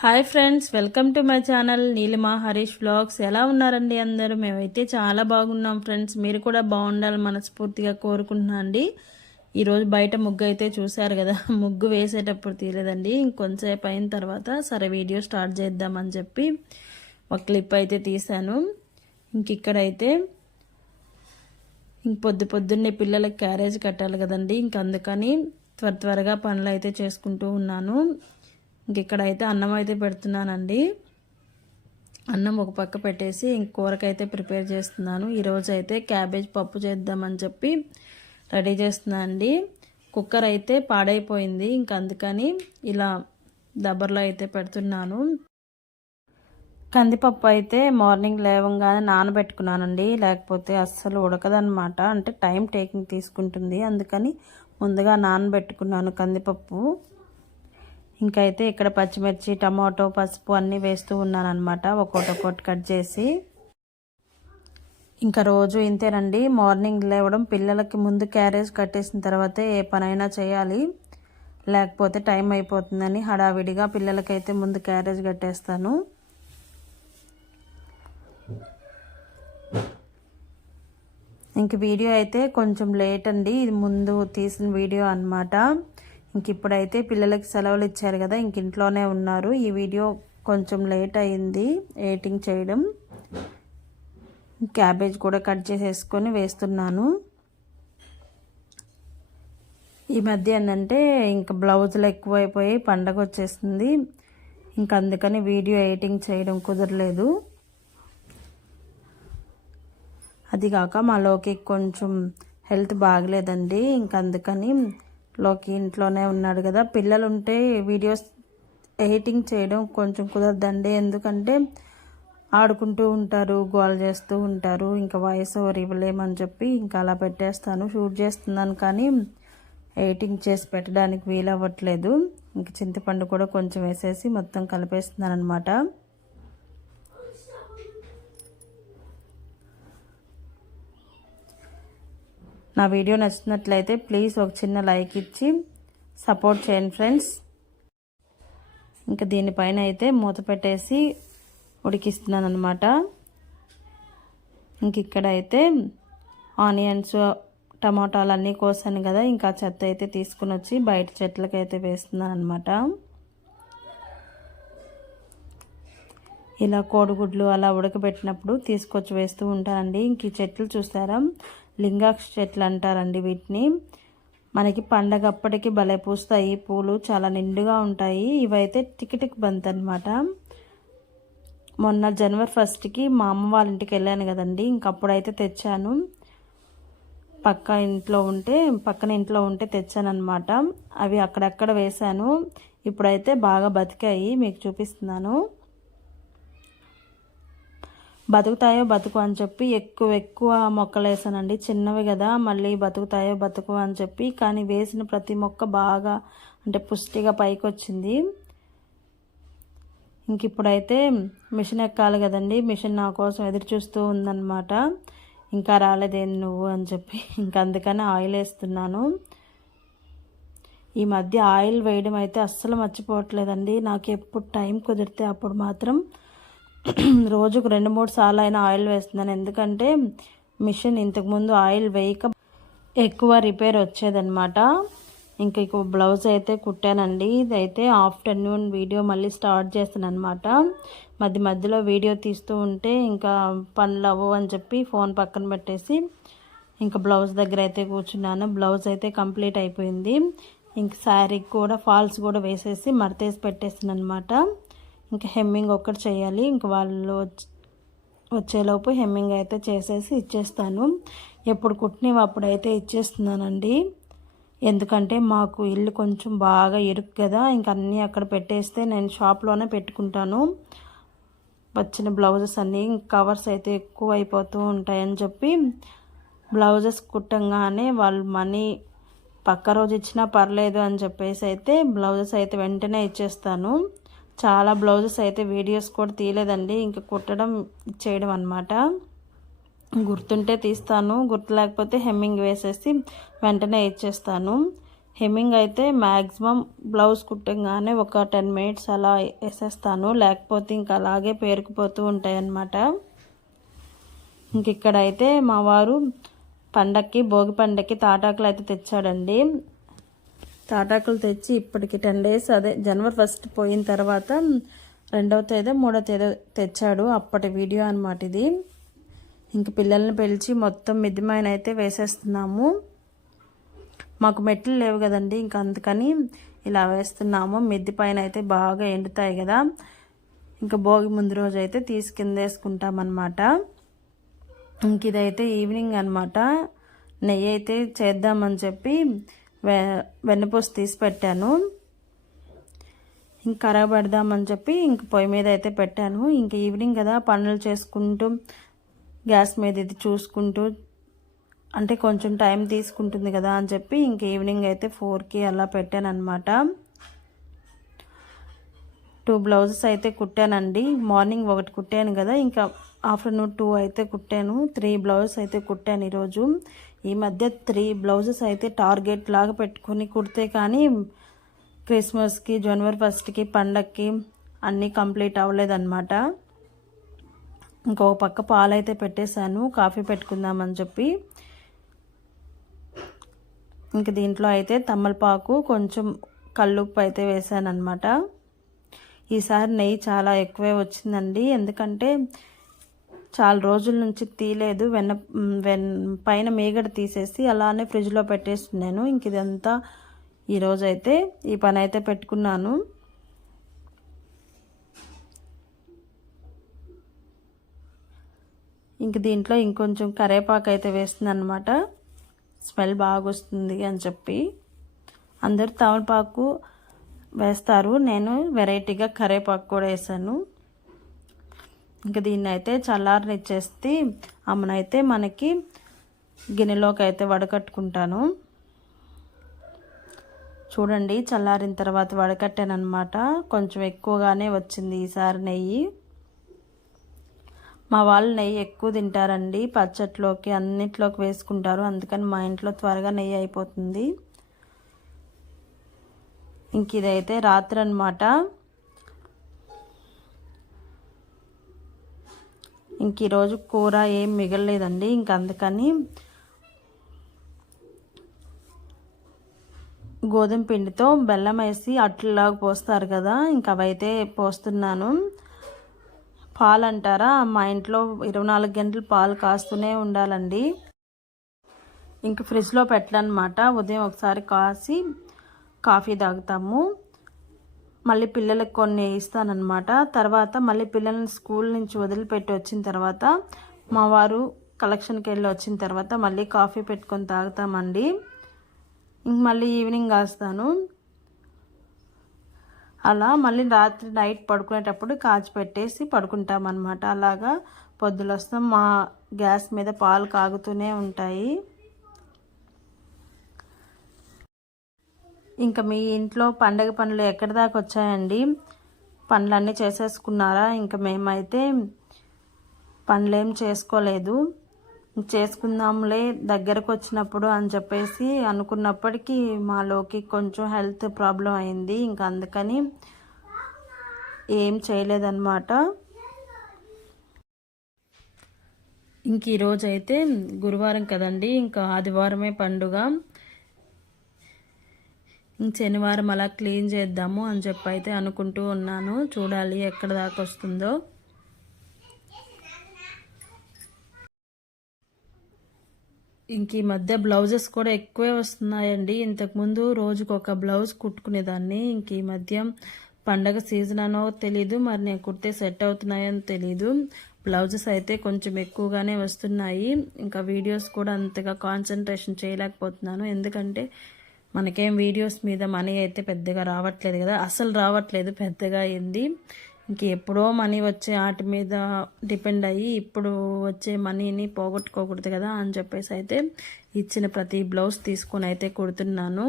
Hi friends, welcome to my channel Neelima Harish vlogs. ఎలా ఉన్నారండి అందరూ? మేమైతే చాలా బాగున్నాం ఫ్రెండ్స్. మీరు కూడా బాగుండాలని మనస్ఫూర్తిగా కోరుకుంటున్నాను అండి. ఈరోజు బయట ముగ్గు అయితే చూశారు కదా, ముగ్గు వేసేటప్పుడు తీయలేదండి. ఇంకొంచెంసేపు అయిన తర్వాత సరే వీడియో స్టార్ట్ చేద్దామని చెప్పి ఒక క్లిప్ అయితే తీశాను. ఇక్కడైతే పొద్దున్నే పిల్లలకి క్యారేజ్ కట్టాలి కదండి. అందుకని త్వరగా పనులు అయితే చేసుకుంటూ ఉన్నాను. ఇక్కడైతే అన్నం అయితే పెడుతున్నానండి. అన్నం ఒక పక్క పెట్టేసి కూరకైతే ప్రిపేర్ చేస్తున్నాను. ఈరోజు అయితే క్యాబేజ్ పప్పు చేద్దామని చెప్పి రెడీ చేస్తున్నాను అండి. కుక్కర్ అయితే పాడైపోయింది, అందుకని ఇలా దబ్బర్లో అయితే పెడుతున్నాను. కందిపప్పు అయితే మార్నింగ్ లేవగానే నానబెట్టుకున్నానండి, లేకపోతే అస్సలు ఉడకదనమాట. అంటే టైం టేకింగ్ తీసుకుంటుంది, అందుకని ముందుగా నానబెట్టుకున్నాను కందిపప్పు. ఇంకైతే ఇక్కడ పచ్చిమిర్చి, టమాటో, పసుపు అన్నీ వేస్తూ ఉన్నాను అనమాట, ఒక్కొక్కటి కట్ చేసి. ఇంకా రోజు ఇంతేనండి, మార్నింగ్ లేవడం, పిల్లలకి ముందు క్యారేజ్ కట్టేసిన తర్వాతే ఏ పనైనా చేయాలి, లేకపోతే టైం అయిపోతుందని హడావిడిగా పిల్లలకైతే ముందు క్యారేజ్ కట్టేస్తాను. ఇంక వీడియో అయితే కొంచెం లేట్ అండి, ఇది ముందు తీసిన వీడియో అన్నమాట. ఇప్పుడైతే పిల్లలకి సెలవులు ఇచ్చారు కదా, ఇంట్లోనే ఉన్నారు. ఈ వీడియో కొంచెం లేట్ అయింది ఎడిటింగ్ చేయడం. క్యాబేజ్ కూడా కట్ చేసేసుకొని వేస్తున్నాను. ఈ మధ్య ఏంటంటే ఇంకా బ్లౌజులు ఎక్కువైపోయి పండగ వచ్చేస్తుంది, అందుకని వీడియో ఎడిటింగ్ చేయడం కుదరలేదు. అది కాక మా లోకి కొంచెం హెల్త్ బాగలేదండి, అందుకని లోకి ఇంట్లోనే ఉన్నాడు కదా. పిల్లలు ఉంటే వీడియోస్ ఎడిటింగ్ చేయడం కొంచెం కుదరదండి, ఎందుకంటే ఆడుకుంటూ ఉంటారు, గోల చేస్తూ ఉంటారు. వాయిస్ ఓవర్ ఇవ్వలేమని చెప్పి అలా పెట్టేస్తాను. షూట్ చేస్తున్నాను కానీ ఎడిటింగ్ చేసి పెట్టడానికి వీలవ్వట్లేదు. చింతపండు కూడా కొంచెం వేసేసి మొత్తం కలిపేస్తున్నాను అనమాట. నా వీడియో నచ్చినట్లయితే ప్లీజ్ ఒక చిన్న లైక్ ఇచ్చి సపోర్ట్ చేయండి ఫ్రెండ్స్. దీనిపైన అయితే మూత పెట్టేసి ఉడికిస్తున్నాను అనమాట. ఇక్కడైతే ఆనియన్స్, టమాటాలు అన్నీ కోసాను కదా, చెత్త అయితే తీసుకుని వచ్చి బయట చెట్లకైతే వేస్తున్నాను అనమాట. ఇలా కోడిగుడ్లు అలా ఉడకబెట్టినప్పుడు తీసుకొచ్చి వేస్తూ ఉంటానండి. ఈ చెట్లు చూసారా, లింగాక్ష చెట్లు అంటారండి వీటిని. మనకి పండగప్పటికి భలే పూస్తాయి పూలు, చాలా నిండుగా ఉంటాయి. ఇవైతే టికిటిక్ బంత్ అనమాట. మొన్న జనవరి 1కి మా అమ్మ వాళ్ళ ఇంటికి వెళ్ళాను కదండి, అప్పుడైతే తెచ్చాను. పక్కన ఇంట్లో ఉంటే తెచ్చాను అనమాట. అవి అక్కడక్కడ వేశాను. ఇప్పుడైతే బాగా బతికాయి, మీకు చూపిస్తున్నాను. బతుకుతాయో బతుకు అని చెప్పి ఎక్కువ మొక్కలు వేసానండి. చిన్నవి కదా, మళ్ళీ బతుకుతాయో బతుకు అని చెప్పి, కానీ వేసిన ప్రతి మొక్క బాగా పుష్టిగా పైకి వచ్చింది. ఇప్పుడైతే మిషన్ ఎక్కాలి కదండి, మిషన్ నా కోసం ఎదురు చూస్తూ ఉందన్నమాట. రాలేదేంటి నువ్వు అని చెప్పి అందుకని ఆయిల్ వేస్తున్నాను. ఈ మధ్య ఆయిల్ వేయడం అయితే అస్సలు మర్చిపోవట్లేదండి. నాకు ఎప్పుడు టైం కుదిరితే అప్పుడు మాత్రం రోజుకు 2-3 సార్లు అయినా ఆయిల్ వేస్తున్నాను, ఎందుకంటే మిషన్ ఇంతకుముందు ఆయిల్ వేయక ఎక్కువ రిపేర్ వచ్చేదన్నమాట. ఇంకో బ్లౌజ్ అయితే కుట్టానండి. ఇదైతే ఆఫ్టర్నూన్ వీడియో మళ్ళీ స్టార్ట్ చేస్తాను అనమాట. మధ్యలో వీడియో తీస్తూ ఉంటే పనులు అవ్వవు అని చెప్పి ఫోన్ పక్కన పెట్టేసి బ్లౌజ్ దగ్గర అయితే కూర్చున్నాను. బ్లౌజ్ అయితే కంప్లీట్ అయిపోయింది. శారీకి కూడా ఫాల్స్ కూడా వేసేసి మడతేసి పెట్టేసాను అనమాట. హెమ్మింగ్ ఒక్కటి చేయాలి, వాళ్ళు వచ్చేలోపు హెమ్మింగ్ అయితే చేసేసి ఇచ్చేస్తాను. ఎప్పుడు కుట్టినవి అప్పుడైతే ఇచ్చేస్తున్నానండి, ఎందుకంటే మాకు ఇల్లు కొంచెం బాగా ఇరుకు కదా. అన్నీ అక్కడ పెట్టేస్తే నేను షాప్లోనే పెట్టుకుంటాను. వచ్చిన బ్లౌజెస్ అన్నీ కవర్స్ అయితే ఎక్కువ అయిపోతూ ఉంటాయని చెప్పి బ్లౌజెస్ కుట్టంగానే వాళ్ళు మనీ పక్క రోజు ఇచ్చినా పర్లేదు అని చెప్పేసి అయితే బ్లౌజెస్ అయితే వెంటనే ఇచ్చేస్తాను. చాలా బ్లౌజెస్ అయితే వీడియోస్ కూడా తీయలేదండి, కుట్టడం చేయడం అనమాట. గుర్తుంటే తీస్తాను, గుర్తు లేకపోతే హెమ్మింగ్ వేసేసి వెంటనే ఇచ్చేస్తాను. హెమ్మింగ్ అయితే మ్యాక్సిమం బ్లౌజ్ కుట్టంగానే ఒక 10 మినిట్స్ అలా వేసేస్తాను, లేకపోతే ఇంకా అలాగే పేరుకుపోతూ ఉంటాయి అన్నమాట. ఇంక ఇక్కడైతే మా వారు భోగి పండక్కి తాటాకులు అయితే తెచ్చాడండి. తాటాకులు తెచ్చి ఇప్పటికి 10 డేస్, అదే జనవరి 1 పోయిన తర్వాత 2వ తేదీ 3వ తేదీ తెచ్చాడు. అప్పటి వీడియో అన్నమాట ఇది. ఇంక పిల్లల్ని పిలిచి మొత్తం మిద్దిమైన అయితే వేసేస్తున్నాము. మాకు మెట్లు లేవు కదండి, ఇంకా అందుకని ఇలా వేస్తున్నాము. మిద్ది పైన అయితే బాగా ఎండుతాయి కదా, ఇంకా భోగి ముందు రోజు అయితే తీసి కింద వేసుకుంటామన్నమాట. ఇంక ఇదైతే ఈవినింగ్ అనమాట. నెయ్యి అయితే చేద్దామని చెప్పి వెన్నపూస తీసి పెట్టాను. ఇంక కరగబెడదామని చెప్పి ఇంక పొయ్యి మీద అయితే పెట్టాను. ఇంక ఈవినింగ్ కదా, పనులు చేసుకుంటూ గ్యాస్ మీద ఇది చూసుకుంటూ, అంటే కొంచెం టైం తీసుకుంటుంది కదా అని చెప్పి ఇంక ఈవినింగ్ అయితే 4కి అలా పెట్టాను అనమాట. 2 బ్లౌజెస్ అయితే కుట్టానండి. మార్నింగ్ 1 కుట్టాను కదా, ఇంకా ఆఫ్టర్నూన్ 2 అయితే కుట్టాను. 3 బ్లౌజెస్ అయితే కుట్టాను ఈరోజు. ఈ మధ్య 3 బ్లౌజెస్ అయితే టార్గెట్ లాగా పెట్టుకుని కుడితే కానీ క్రిస్మస్కి, జనవరి 1కి, పండక్కి అన్నీ కంప్లీట్ అవ్వలేదన్నమాట. ఇంకో పక్క పాలైతే పెట్టేశాను, కాఫీ పెట్టుకుందామని చెప్పి. ఇంక దీంట్లో అయితే తమ్మలపాకు, కొంచెం కల్లుప్పు అయితే వేసాను అనమాట. ఈసారి నెయ్యి చాలా ఎక్కువే వచ్చిందండి, ఎందుకంటే చాలా రోజుల నుంచి తీయలేదు. పైన మీగడ తీసేసి అలానే ఫ్రిడ్జ్లో పెట్టేస్తున్నాను. ఇంక ఇదంతా ఈరోజైతే ఈ పని అయితే పెట్టుకున్నాను. ఇంక దీంట్లో ఇంకొంచెం కరివేపాకు అయితే వేస్తుంది అనమాట, స్మెల్ బాగా వస్తుంది అని చెప్పి. అందరు తమలపాకు వేస్తారు, నేను వెరైటీగా కరివేపాకు కూడా వేసాను. ఇంకా దీన్ని అయితే చల్లారనిచ్చేస్తే అమ్మనైతే మనకి గిన్నెలోకి అయితే వడకట్టుకుంటాను. చూడండి, చల్లారిన తర్వాత వడకట్టాను అనమాట. కొంచెం ఎక్కువగానే వచ్చింది ఈసారి నెయ్యి. మా వాళ్ళు నెయ్యి ఎక్కువ తింటారండి, పచ్చట్లోకి అన్నిట్లోకి వేసుకుంటారు, అందుకని మా ఇంట్లో త్వరగా నెయ్యి అయిపోతుంది. ఇంక ఇదైతే రాత్రి అనమాట. ఇంక ఈరోజు కూర ఏం మిగలలేదండి, ఇంక అందుకని గోధుమ పిండితో బెల్లం వేసి అట్లలాగా పోస్తారు కదా, ఇంక అవైతే పోస్తున్నాను. పాలు అంటారా, మా ఇంట్లో 24 గంటలు పాలు కాస్తూనే ఉండాలండి. ఇంక ఫ్రిడ్జ్లో పెట్టాలన్నమాట. ఉదయం ఒకసారి కాసి కాఫీ తాగుతాము, మళ్ళీ పిల్లలకు కొన్ని ఇస్తానన్నమాట. తర్వాత మళ్ళీ పిల్లల్ని స్కూల్ నుంచి వదిలిపెట్టి వచ్చిన తర్వాత మా వారు కలెక్షన్కి వెళ్ళి వచ్చిన తర్వాత మళ్ళీ కాఫీ పెట్టుకొని తాగుతామండి. ఇంక మళ్ళీ ఈవినింగ్ కాస్తాను. అలా మళ్ళీ రాత్రి నైట్ పడుకునేటప్పుడు కాచి పెట్టేసి పడుకుంటామన్నమాట. అలాగా పొద్దులు వస్తాం, మా గ్యాస్ మీద పాలు కాగుతూనే ఉంటాయి. ఇంకా మీ ఇంట్లో పండగ పనులు ఎక్కడి దాకా వచ్చాయండి? పనులన్నీ చేసేసుకున్నారా? ఇంకా మేమైతే పనులేం చేసుకోలేదు. చేసుకుందాంలే దగ్గరకు వచ్చినప్పుడు అని చెప్పేసి అనుకున్నప్పటికీ మాలోకి కొంచెం హెల్త్ ప్రాబ్లం అయింది, ఇంకా అందుకని ఏం చేయలేదన్నమాట. ఇంక ఈరోజు అయితే గురువారం కదండి, ఇంకా ఆదివారమే పండుగ. శనివారం అలా క్లీన్ చేద్దాము అని చెప్పి అయితే అనుకుంటూ ఉన్నాను. చూడాలి ఎక్కడ దాకా వస్తుందో. ఇంక ఈ మధ్య బ్లౌజెస్ కూడా ఎక్కువే వస్తున్నాయండి. ఇంతకుముందు రోజుకు ఒక బ్లౌజ్ కుట్టుకునేదాన్ని. ఇంక ఈ మధ్య పండగ సీజన్ అనో తెలీదు, మరి నేను కుడితే సెట్ అవుతున్నాయని తెలీదు. బ్లౌజెస్ అయితే కొంచెం ఎక్కువగానే వస్తున్నాయి. ఇంకా వీడియోస్ కూడా అంతగా కాన్సన్ట్రేషన్ చేయలేకపోతున్నాను, ఎందుకంటే మనకేం వీడియోస్ మీద మనీ అయితే పెద్దగా రావట్లేదు కదా, అసలు రావట్లేదు పెద్దగా అయింది. ఇంక ఎప్పుడో మనీ వచ్చే వాటి మీద డిపెండ్ అయ్యి ఇప్పుడు వచ్చే మనీని పోగొట్టుకోకూడదు కదా అని చెప్పేసి అయితే ఇచ్చిన ప్రతి బ్లౌజ్ తీసుకొని అయితే కుడుతున్నాను.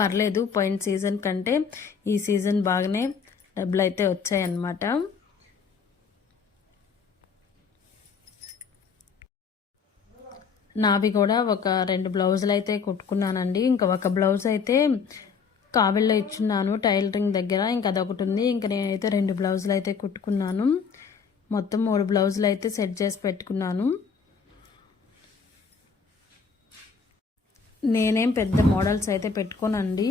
పర్లేదు, పోయిన సీజన్ కంటే ఈ సీజన్ బాగానే డబ్బులు అయితే వచ్చాయన్నమాట. నావి కూడా ఒక 2 బ్లౌజులు అయితే కుట్టుకున్నానండి. ఇంకా ఒక బ్లౌజ్ అయితే కావిల్లో ఇచ్చున్నాను టైలరింగ్ దగ్గర. ఇంకా అదొకటి ఉంది. ఇంకా నేనైతే 2 బ్లౌజులు అయితే కుట్టుకున్నాను. మొత్తం 3 బ్లౌజులు అయితే సెట్ చేసి పెట్టుకున్నాను. నేనేం పెద్ద మోడల్స్ అయితే పెట్టుకోనండి.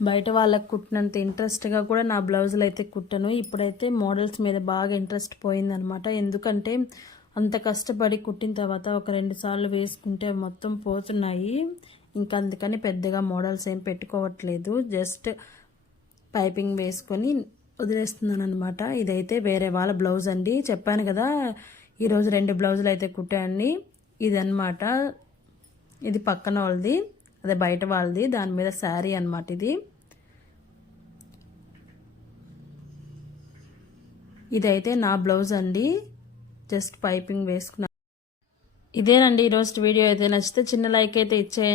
బయట వాళ్ళకు కుట్టినంత ఇంట్రెస్ట్గా కూడా నా బ్లౌజులు అయితే కుట్టను. ఇప్పుడైతే మోడల్స్ మీద బాగా ఇంట్రెస్ట్ పోయిందనమాట. ఎందుకంటే అంత కష్టపడి కుట్టిన తర్వాత ఒక 2 సార్లు వేసుకుంటే మొత్తం పోతున్నాయి. ఇంకా అందుకని పెద్దగా మోడల్స్ ఏం పెట్టుకోవట్లేదు. జస్ట్ పైపింగ్ వేసుకొని వదిలేస్తున్నాను అనమాట. ఇదైతే వేరే వాళ్ళ బ్లౌజ్ అండి. చెప్పాను కదా ఈరోజు 2 బ్లౌజులు అయితే కుట్టాయండి. ఇదన్నమాట. ఇది పక్కన వాళ్ళది, అదే బయట వాళ్ళది. దాని మీద శారీ అనమాట ఇది. ఇదైతే నా బ్లౌజ్ అండి. జస్ట్ పైపింగ్ వేసుకున్నాను. ఇదేనండి ఈరోజు వీడియో. అయితే నచ్చితే చిన్న లైక్ అయితే ఇచ్చేయండి.